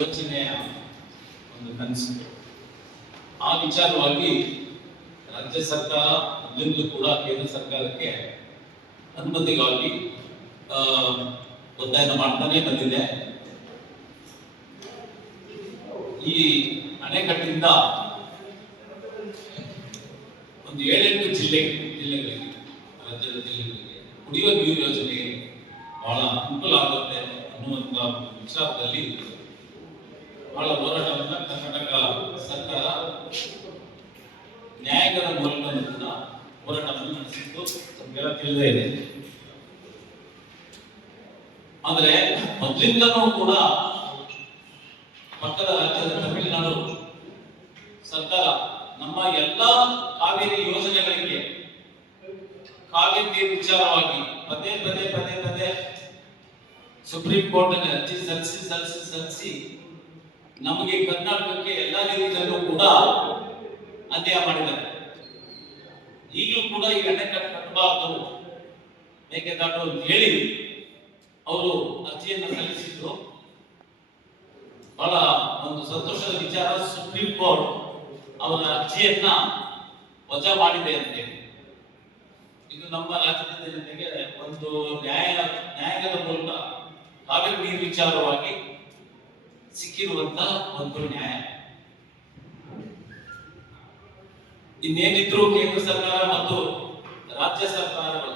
ಯೋಚನೆಯ ಒಂದು ಕನಸು. ಆ ವಿಚಾರವಾಗಿ ರಾಜ್ಯ ಸರ್ಕಾರ ಕೂಡ ಕೇಂದ್ರ ಸರ್ಕಾರಕ್ಕೆ ಅನುಮತಿಗಾಗಿ ಆ, ಒತ್ತಾಯ ಮಾಡ್ತಾನೆ ಬಂದಿದೆ. ಈ ಅಣೆಕಟ್ಟಿಂದ ಒಂದು ಏಳೆಂಟು ಜಿಲ್ಲೆ ಜಿಲ್ಲೆಗಳಿಗೆ ರಾಜ್ಯದ ಜಿಲ್ಲೆಗಳಿಗೆ ಕುಡಿಯುವ ನೀರು ಯೋಜನೆ ಬಹಳ ಅನುಕೂಲ ಆಗುತ್ತೆ ಅನ್ನುವಂತ ವಿಚಾರದಲ್ಲಿ ಬಹಳ ಹೋರಾಟವನ್ನ ಕರ್ನಾಟಕ ಸರ್ಕಾರ ನ್ಯಾಯಾಂಗದ ಮೂಲಕ ಕೂಡ ಹೋರಾಟವನ್ನು ನಡೆಸಿದ್ದು ನಮಗೆಲ್ಲ ತಿಳಿದೇ ಇದೆ. ಆದರೆ ಮೊದಲಿಂದನೂ ಕೂಡ ಪಕ್ಕದ ರಾಜ್ಯದ ತಮಿಳುನಾಡು ಸರ್ಕಾರ ನಮ್ಮ ಎಲ್ಲ ಕಾವೇರಿ ಯೋಜನೆಗಳಿಗೆ ಕಾವೇರಿ ವಿಚಾರವಾಗಿ ಪದೇ ಪದೇ ಪದೇ ಪದೇ ಸುಪ್ರೀಂ ಕೋರ್ಟ್ ಅರ್ಜಿ ಸಲ್ಲಿಸಿ ಸಲ್ಲಿಸಿ ಸಲ್ಲಿಸಿ ನಮಗೆ ಕರ್ನಾಟಕಕ್ಕೆ ಎಲ್ಲ ರೀತಿಯಲ್ಲೂ ಕೂಡ ಅನ್ಯಾಯ ಮಾಡಿದ್ದಾರೆ. ಈಗಲೂ ಕೂಡ ಈ ಅಣೆಕಟ್ಟು ಕಟ್ಟಬಾರದು. ಮೇಕೆದಾಟು ಅಂತ ಹೇಳಿ ಅವರು ಅರ್ಜಿಯನ್ನು ಸಲ್ಲಿಸಿದ್ರು. ಬಹಳ ಒಂದು ಸಂತೋಷದ ವಿಚಾರ ಸುಪ್ರೀಂ ಕೋರ್ಟ್ ಅವರ ಅರ್ಜಿಯನ್ನ ವಜಾ ಮಾಡಿದೆ ಅಂತೇಳಿ ಇದು ನಮ್ಮ ರಾಜ್ಯದ ಜನತೆಗೆ ಒಂದು ನ್ಯಾಯ ನ್ಯಾಯಾಂಗದ ಮೂಲಕ ಕಾವೇರಿ ವಿಚಾರವಾಗಿ ಸಿಕ್ಕಿರುವಂತಹ ಒಂದು ನ್ಯಾಯ. ಇನ್ನೇನಿದ್ರು ಕೇಂದ್ರ ಸರ್ಕಾರ ಮತ್ತು ರಾಜ್ಯ ಸರ್ಕಾರಗಳು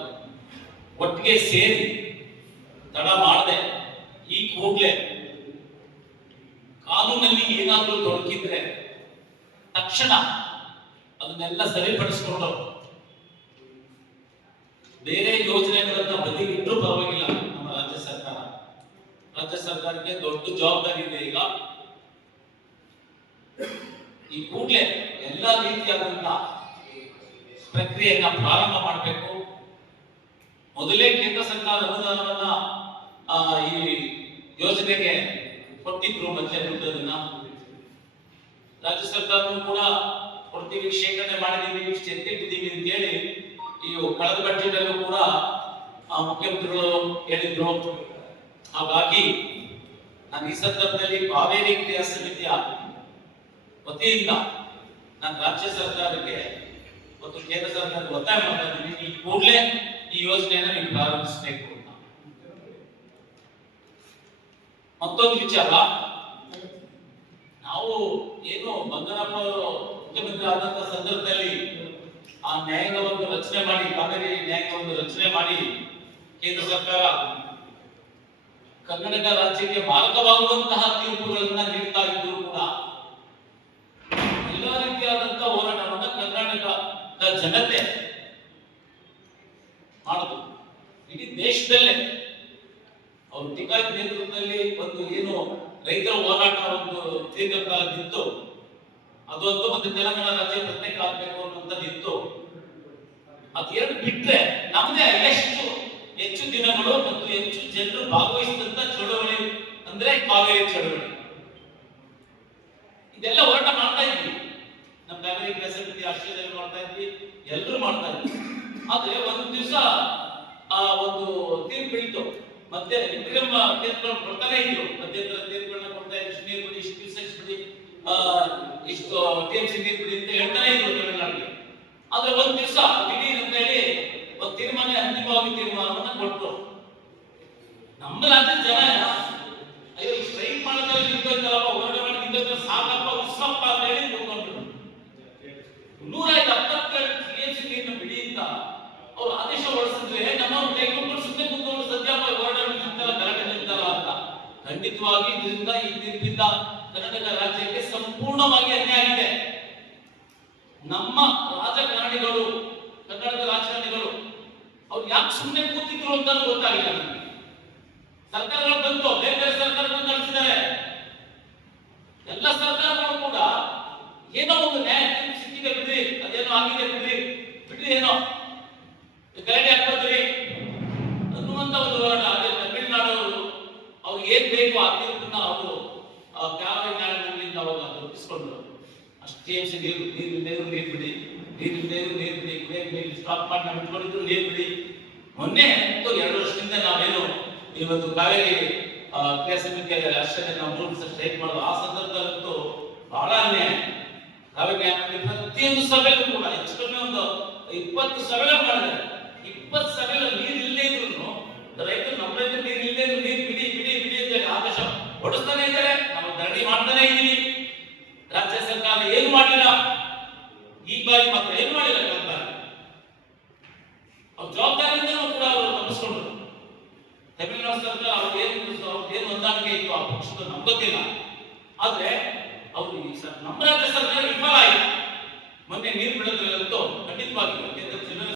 ಒಟ್ಟಿಗೆ ಸೇರಿ ತಡ ಮಾಡದೆ ಈ ಕೂಡಲೇ ಕಾನೂನಲ್ಲಿ ಏನಾದರೂ ತೊಡಗಿದ್ರೆ ತಕ್ಷಣ ಅದನ್ನೆಲ್ಲ ಸರಿಪಡಿಸಿಕೊಂಡು ಬೇರೆ ಯೋಜನೆಗಳನ್ನ ಬದಿಗಿಟ್ಟರೂ ಪರವಾಗಿಲ್ಲ ನಮ್ಮ ರಾಜ್ಯ ಸರ್ಕಾರ ರಾಜ್ಯ ಸರ್ಕಾರಕ್ಕೆ ದೊಡ್ಡ ಜವಾಬ್ದಾರಿ ಇದೆ ಈಗ. ಈ ಕೂಡಲೇ ಎಲ್ಲ ರೀತಿಯಾದಂತ ಪ್ರಕ್ರಿಯೆಯನ್ನ ಪ್ರಾರಂಭ ಮಾಡಬೇಕು. ಮೊದಲೇ ಕೇಂದ್ರ ಸರ್ಕಾರ ಅನುದಾನವನ್ನ ಈ ಯೋಜನೆಗೆ ಕೊಟ್ಟಿದ್ರು ಮತ್ತೆ ದುಡ್ಡನ್ನ. ರಾಜ್ಯ ಸರ್ಕಾರನು ಕೂಡ ಕೊಡ್ತೀವಿ, ಶೇಖರಣೆ ಮಾಡಿದೀವಿ, ಇಷ್ಟು ಬಿದ್ದೀವಿ ಅಂತ ಹೇಳಿ ಈ ಕಳೆದ ಬಜೆಟ್ ಅಲ್ಲೂ ಕೂಡ ಮುಖ್ಯಮಂತ್ರಿಗಳು ಹೇಳಿದ್ರು. ಹಾಗಾಗಿ ಈ ಸಂದರ್ಭದಲ್ಲಿ ಕಾವೇರಿ ಕ್ರಿಯಾ ಸಮಿತಿಯ ವತಿಯಿಂದ ನಾನು ರಾಜ್ಯ ಸರ್ಕಾರಕ್ಕೆ ಮತ್ತು ಕೇಂದ್ರ ಸರ್ಕಾರಕ್ಕೆ ಒತ್ತಾಯ ಮಾಡ್ತಾ ಇದ್ದೀನಿ. ಈ ಕೂಡಲೇ ಈ ಯೋಜನೆಯನ್ನು ನೀವು ಪ್ರಾರಂಭಿಸಬೇಕು ಅಂತ. ಮತ್ತೊಂದು ವಿಚಾರ. ನಾವು ಏನು ಬಂಗಾರಪ್ಪ ಅವರು ಮುಖ್ಯಮಂತ್ರಿ ಆದಂತ ಸಂದರ್ಭದಲ್ಲಿ ಆ ನ್ಯಾಯಾಂಗವನ್ನು ರಚನೆ ಮಾಡಿ, ಕಾವೇರಿ ನ್ಯಾಯಾಂಗವನ್ನು ರಚನೆ ಮಾಡಿ ಕೇಂದ್ರ ಸರ್ಕಾರ ಕರ್ನಾಟಕ ರಾಜ್ಯಕ್ಕೆ ಮಾರಕವಾಗುವಂತಹ ತೀರ್ಪುಗಳನ್ನ ನೀಡ್ತಾ ಇದ್ರು ಕೂಡ ಎಲ್ಲ ರೀತಿಯಾದಂತಹ ಹೋರಾಟವನ್ನ ಕರ್ನಾಟಕದ ಜನತೆ ಮಾಡುದು. ಇಡೀ ದೇಶದಲ್ಲೇ ಅವರು ಟಿಕಾಯತ್ ನೇತೃತ್ವದಲ್ಲಿ ಒಂದು ಏನು ರೈತರ ಹೋರಾಟ ಒಂದು ದೀರ್ಘಕಾಲದಿತ್ತು ಅದೊಂದು ಮತ್ತೆ ತೆಲಂಗಾಣ ರಾಜ್ಯ ಪ್ರತ್ಯೇಕ ಆಗ್ಬೇಕು ಅನ್ನುವಂಥದ್ದಿತ್ತು ಅದೆರಡು ಬಿಟ್ರೆ ನಮ್ದೇ ಎಷ್ಟು ದಿನಗಳು ಮತ್ತು ಹೆಚ್ಚು ಜನರು ಭಾಗವಹಿಸಿದಂತ ಚಳವಳಿ ಅಂದ್ರೆ ಕಾವೇರಿ ಚಳವಳಿ. ಇದೆಲ್ಲ ಹೋರಾಟ ಮಾಡ್ತಾ ಇದ್ವಿ. ನಮ್ಮ ಫ್ಯಾಮಿಲಿ ಪ್ರೆಸಿಡೆಂಟ್ ಆಸ್ಟ್ರೇಲಿಯಾದಲ್ಲಿ ಮಾಡ್ತಾ ಇದ್ವಿ ಎಲ್ಲರೂ ಮಾಡ್ತಾ ಇದ್ವಿ. ಆದ್ರೆ ಒಂದು ದಿವಸ ಆ ಒಂದು ತೀರ್ಪು ಇತ್ತು ಮತ್ತೆ ವಿಕ್ರಮ ತೀರ್ಪುಗಳನ್ನು ಕೊಡ್ತಾನೆ ಇದ್ರು. ಮಧ್ಯಂತರ ತೀರ್ಪುಗಳನ್ನ ಕೊಡ್ತಾ ಇದ್ರು. ಇಷ್ಟು ನೀರು ಬಿಡಿ ಇಷ್ಟು ಕ್ಯೂಸೆಕ್ಸ್ ಬಿಡಿ ಆ, ಇಷ್ಟು ಟಿ ಎಂ ಸಿ ನೀರು ಬಿಡಿ ಅಂತ ಹೇಳ್ತಾನೆ ಇದ್ರು ತಮಿಳುನಾಡಿಗೆ. ಆದ್ರೆ ಒಂದ್ ದಿವಸ ಇಡೀ ಅಂತ ಹೇಳಿ ಒಂದು ತೀರ್ಮಾನ ಅಂತಿಮವಾಗಿ ತೀರ್ಮಾನವನ್ನ ಕೊಟ್ಟರು ನಮ್ಮ ರಾಜ್ಯ ಜನ ಅಯ್ಯೋ, ಈ ಸ್ಟ್ರೈಕ್ ಮಾಡೋದ್ರಲ್ಲಿ ನಿಂತಲ್ಲಪ್ಪ ಹೋರಾಟ ಮಾಡಿ ನಿಂತ ಸಾಕಪ್ಪ ಉತ್ಸಪ್ಪ ಅಂತ ಹೇಳಿ ಕೂತ್ಕೊಂಡ್ರು ನೂರ ಎಪ್ಪತ್ತೇಳು ಟಿ ಎಂ ಸಿ ಬಿಡಿ ಅಂತ ಅವ್ರು ಆದೇಶ ಹೊರಡಿಸಿದ್ರೆ. ನಮ್ಮ ಕೈಗೊಂಡು ಕೂತ್ಕೊಂಡು ಸದ್ಯಪ್ಪ ಹೋರಾಟ ನಿಂತಲ್ಲ ಗಲಾಟೆ ನಿಂತಲ್ಲ ಅಂತ. ಖಂಡಿತವಾಗಿ ಇದರಿಂದ ಈ ತೀರ್ಪಿಂದ ಕರ್ನಾಟಕ ರಾಜ್ಯಕ್ಕೆ ಸಂಪೂರ್ಣವಾಗಿ ಅನ್ಯಾಯ ಆಗಿದೆ. ನಮ್ಮ ರಾಜಕಾರಣಿಗಳು ಕನ್ನಡದ ರಾಜಕಾರಣಿಗಳು ಅವ್ರು ಯಾಕೆ ಸುಮ್ಮನೆ ಕೂತಿದ್ರು ಅಂತ ಗೊತ್ತಾಗಿಲ್ಲ ನನಗೆ. ಸರ್ಕಾರಗಳು ಬಂತು, ಬೇರೆ ಬೇರೆ ಸರ್ಕಾರಗಳು ನಡೆಸಿದ್ದಾರೆ. ಎಲ್ಲ ಸರ್ಕಾರಗಳು ಕೂಡ ಏನೋ ಒಂದು ನ್ಯಾಯ ಸಿಕ್ಕಿದೆ ಬಿಡ್ರಿ, ಅದೇನೋ ಆಗಿದೆ ಬಿಡ್ರಿ ಬಿಡ್ರಿ ಏನೋ. ಗಲಾಟೆ ಹಾಕ್ಬಾರ್ದ್ರಿ ಅನ್ನುವಂತ ಒಂದು ಹೋರಾಟ ಅದೇ ತಮಿಳುನಾಡವರು ಅವ್ರು ಏನ್ ಬೇಕು ಆ ತೀರ್ಪನ್ನ ಅವರು ಕಾವೇರಿ ನ್ಯಾಯಾಲಯದಿಂದ ಅವಾಗ ತಪ್ಪಿಸ್ಕೊಂಡ್ರು ಅಷ್ಟೇ ನೀರು ನೀರು ನೀರು ನೀರು ಬಿಡಿ. ನೀರು ನೀರು ಬಿಡಿ ಬೇಗ ನೀರು ಸ್ಟಾಪ್ ಮಾಡಿ ನಾವು ಇಟ್ಕೊಂಡಿದ್ರು ನೀರು ಬಿಡಿ. ಮೊನ್ನೆ ಅಂತೂ ಎರಡು ವರ್ಷದಿಂದ ನಾವೇನು ಇವತ್ತು ಕಾವೇರಿ ಕೆಎಸ್ಎಂಕೆ ಅಷ್ಟೇ ನಾವು ಮೂರು ದಿವಸ ಸ್ಟ್ರೈಕ್ ಮಾಡೋದು, ಆ ಸಂದರ್ಭದಲ್ಲಂತೂ ಬಹಳ ಅನ್ಯಾಯ. ಕಾವೇರಿ ಪ್ರತಿಯೊಂದು ಸಭೆಗೂ ಕೂಡ, ಹೆಚ್ಚು ಕಮ್ಮಿ ಒಂದು ಇಪ್ಪತ್ತು ಸಭೆಗಳು ಮಾಡಿದ್ದಾರೆ. ಇಪ್ಪತ್ತು ಸಭೆಗಳು ನೀರು ಇಲ್ಲೇ ಇದ್ರು ರೈತರು ನಮ್ಮ ರೈತರು ನೀರು ಇಲ್ಲೇ ನೀರು ಬಿಡಿ ಬಿಡಿ ಬಿಡಿ ಅಂತ ಆದೇಶ ಹೊಡಿಸ್ತಾನೆ ಇದ್ದಾರೆ. ನಾವು ಧರಣಿ ಮಾಡ್ತಾನೆ ಇದ್ದೀವಿ ರಾಜ್ಯ ಸರ್ಕಾರ ಏನು ಮಾಡಿಲ್ಲ ಬಾರಿ ಮಾತ್ರ ಏನು ಮಾಡಿಲ್ಲ ಕಳೆದ ಬಾರಿ ಅವ್ರ ಜವಾಬ್ದಾರಿಯಿಂದ ಕೂಡ ಅವರು ತಪ್ಪಿಸ್ಕೊಂಡ್ರು. ತಮಿಳುನಾಡು ಸರ್ಕಾರ ಅವ್ರು ಏನು ಅವ್ರಿಗೆ ಹೊಂದಾಣಿಕೆ ಇತ್ತು ಆ ಪಕ್ಷದ ನಮ್ಗೆ ಗೊತ್ತಿಲ್ಲ. ಆದ್ರೆ ಅವರು ಈ ಸರ್ ನಮ್ಮ ರಾಜ್ಯ ಸರ್ಕಾರ ವಿಫಲ ಆಯಿತು. ಮೊನ್ನೆ ನೀರು ಬಿಡೋದ್ರಲ್ಲಂತೂ ಖಂಡಿತವಾಗಿಲ್ಲ